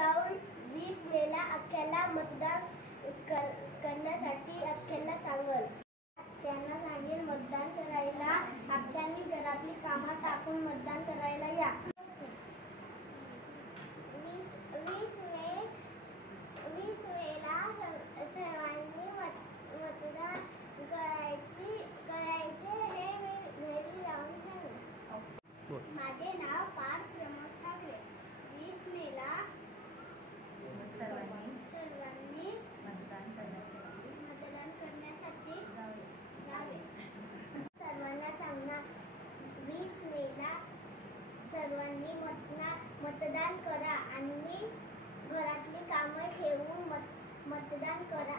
जाऊन 20 मेला अख्याला मतदान करण्यासाठी अख्याला सांगल. अख्यांना सांगेल मतदान करायला. अख्यांनी घरातली कामं टाकून मतदान करायला या. 20 मेला सर्वांनी मतदान करायचे हे मी घरी जाऊन सांगेन. माझे नाव पार्थ प्रमोद ठाकरे. 20 मेला सर्वांनी मतदान करण्यासाठी जावे. सर्वांना सांगणार 20 मेला सर्वांनी मतदान करा आणि घरातली कामं ठेवून मतदान करा.